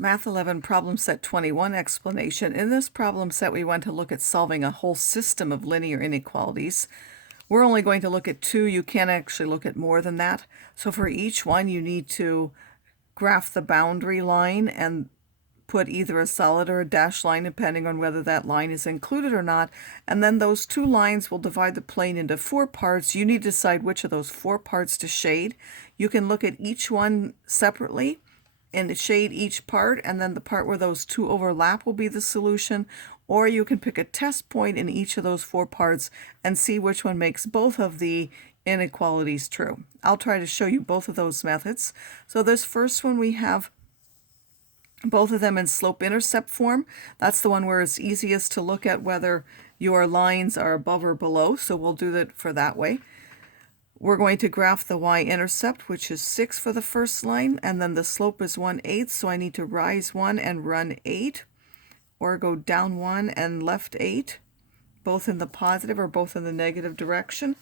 Math 11 problem set 21 explanation. In this problem set, we want to look at solving a whole system of linear inequalities. We're only going to look at two. You can't actually look at more than that. So for each one, you need to graph the boundary line and put either a solid or a dashed line, depending on whether that line is included or not. And then those two lines will divide the plane into four parts. You need to decide which of those four parts to shade. You can look at each one separately and shade each part, and then the part where those two overlap will be the solution. Or you can pick a test point in each of those four parts and see which one makes both of the inequalities true. I'll try to show you both of those methods. So this first one, we have both of them in slope-intercept form. That's the one where it's easiest to look at whether your lines are above or below, so we'll do that for that way. We're going to graph the y-intercept, which is 6 for the first line, and then the slope is 1/8, so I need to rise 1 and run 8, or go down 1 and left 8, both in the positive or both in the negative direction.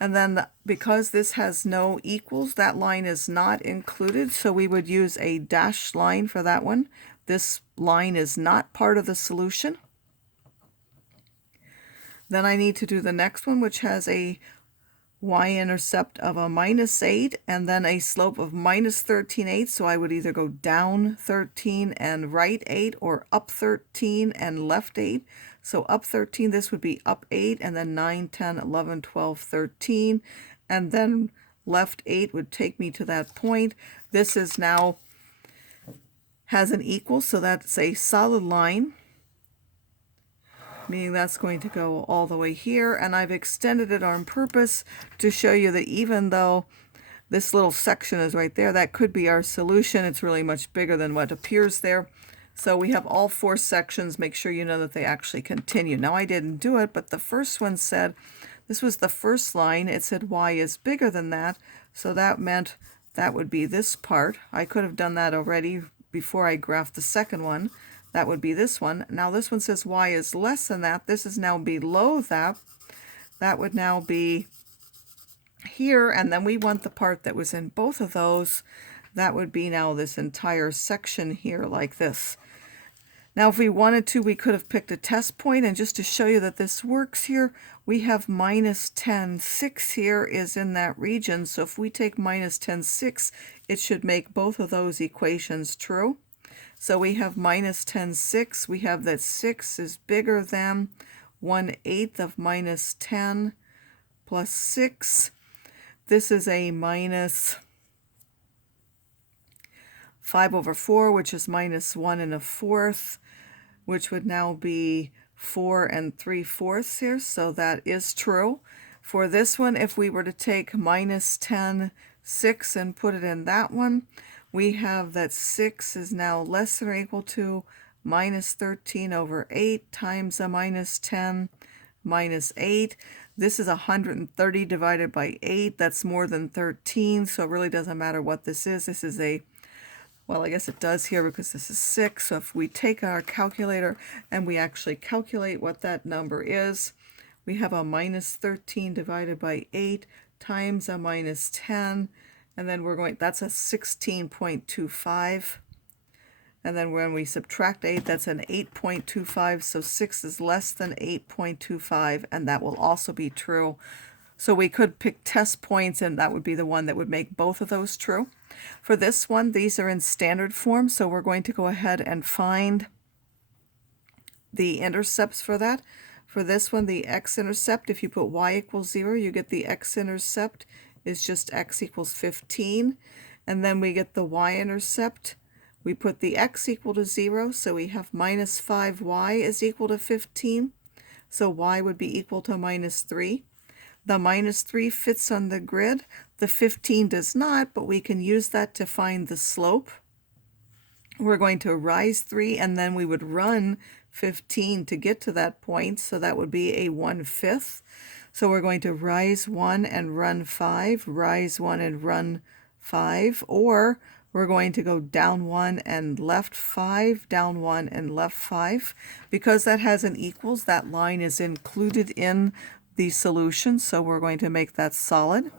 And then because this has no equals, that line is not included, so we would use a dashed line for that one. This line is not part of the solution. Then I need to do the next one, which has a y-intercept of a -8 and then a slope of -13/8, so I would either go down 13 and right 8 or up 13 and left 8. So up 13, this would be up 8, and then 9, 10, 11, 12, 13, and then left 8 would take me to that point. This is now has an equal, so that's a solid line, meaning that's going to go all the way here, and I've extended it on purpose to show you that even though this little section is right there, that could be our solution. It's really much bigger than what appears there. So we have all four sections. Make sure you know that they actually continue. Now I didn't do it, but the first one said, this was the first line, it said y is bigger than that, so that meant that would be this part. I could have done that already before I graphed the second one. That would be this one. Now this one says y is less than that. This is now below that. That would now be here, and then we want the part that was in both of those. That would be now this entire section here like this. Now if we wanted to, we could have picked a test point, and just to show you that this works here, we have -10, 6 here is in that region. So if we take -10, 6, it should make both of those equations true. So we have -10, 6. We have that 6 is bigger than 1/8 of -10 plus 6. This is a -5/4, which is -1 1/4, which would now be 4 3/4 here. So that is true. For this one, if we were to take -10, 6 and put it in that one, we have that 6 is now less than or equal to -13/8 times a -10 -8. This is 130 divided by 8. That's more than 13, so it really doesn't matter what this is. This is a, well, I guess it does here because this is 6. So if we take our calculator and we actually calculate what that number is, we have a -13 divided by 8 times a -10. And then we're going, that's a 16.25. And then when we subtract 8, that's an 8.25. So 6 is less than 8.25, and that will also be true. So we could pick test points, and that would be the one that would make both of those true. For this one, these are in standard form, so we're going to go ahead and find the intercepts for that. For this one, the x-intercept, if you put y equals 0, you get the x-intercept is just x equals 15. And then we get the y-intercept. We put the x equal to 0, so we have -5y is equal to 15. So y would be equal to -3. The -3 fits on the grid. The 15 does not, but we can use that to find the slope. We're going to rise 3, and then we would run 15 to get to that point, so that would be a 1/5. So we're going to rise 1 and run 5, rise 1 and run 5, or we're going to go down 1 and left 5, down 1 and left 5. Because that has an equals, that line is included in the solution, so we're going to make that solid.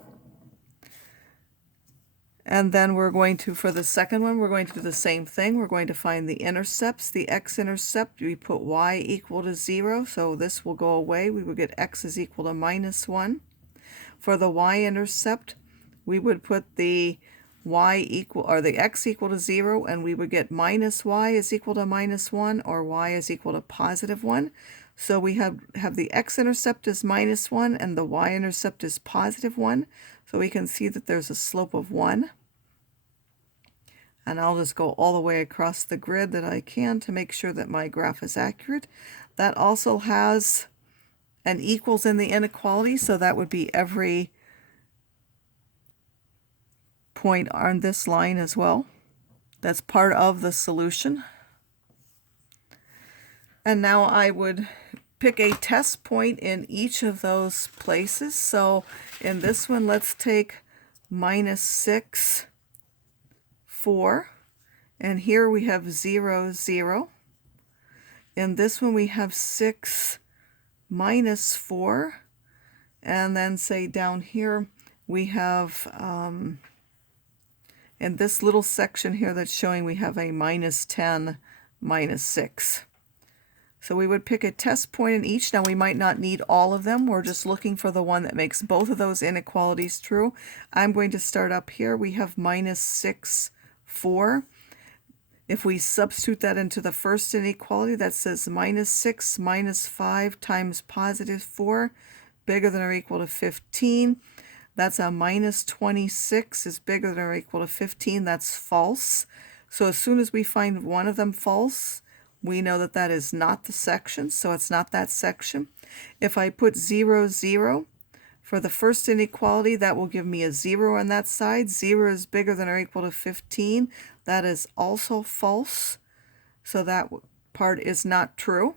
And then we're going to, for the second one, we're going to do the same thing. We're going to find the intercepts. The x-intercept, we put y equal to 0, so this will go away. We would get x is equal to -1. For the y-intercept, we would put the the x equal to 0, and we would get -y is equal to -1, or y is equal to +1. So we have the x-intercept is -1 and the y-intercept is +1. So we can see that there's a slope of 1. And I'll just go all the way across the grid that I can to make sure that my graph is accurate. That also has an equals in the inequality, so that would be every point on this line as well. That's part of the solution. And now I would pick a test point in each of those places. So in this one, let's take -6, 4. And here we have 0, 0. In this one, we have 6, -4. And then say down here, we have, in this little section here that's showing, we have a -10, -6. So we would pick a test point in each. Now we might not need all of them. We're just looking for the one that makes both of those inequalities true. I'm going to start up here. We have -6, 4. If we substitute that into the first inequality, that says -6 minus 5 times +4, bigger than or equal to 15. That's a -26 is bigger than or equal to 15. That's false. So as soon as we find one of them false, we know that that is not the section, so it's not that section. If I put 0, 0 for the first inequality, that will give me a 0 on that side. 0 is bigger than or equal to 15. That is also false, so that part is not true.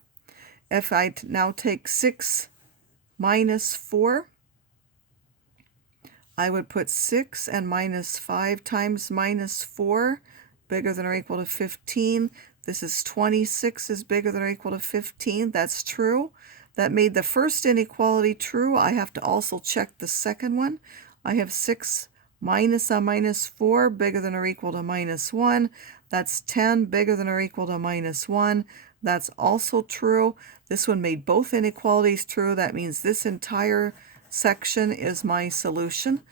If I now take 6 minus 4, I would put 6 and -5 times -4, bigger than or equal to 15. This is 26 is bigger than or equal to 15. That's true. That made the first inequality true. I have to also check the second one. I have 6 minus a -4 bigger than or equal to -1. That's 10 bigger than or equal to -1. That's also true. This one made both inequalities true. That means this entire section is my solution.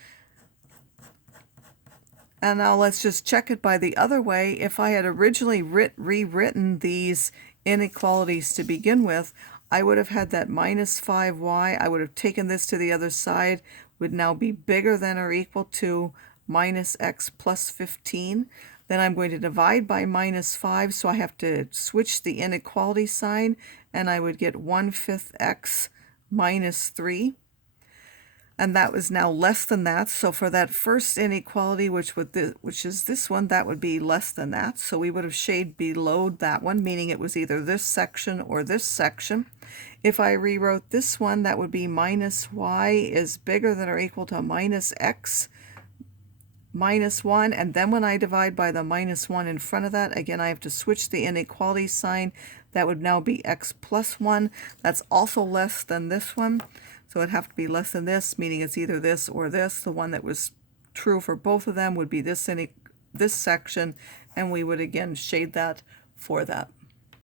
And now let's just check it by the other way. If I had originally rewritten these inequalities to begin with, I would have had that -5y. I would have taken this to the other side, would now be bigger than or equal to -x plus 15. Then I'm going to divide by -5, so I have to switch the inequality sign, and I would get 1/5 x minus 3. And that was now less than that. So for that first inequality, which is this one, that would be less than that. So we would have shaded below that one, meaning it was either this section or this section. If I rewrote this one, that would be -y is bigger than or equal to -x minus 1. And then when I divide by the -1 in front of that, again, I have to switch the inequality sign. That would now be x plus 1. That's also less than this one. So it'd have to be less than this, meaning it's either this or this. The one that was true for both of them would be this section, and we would again shade that for that.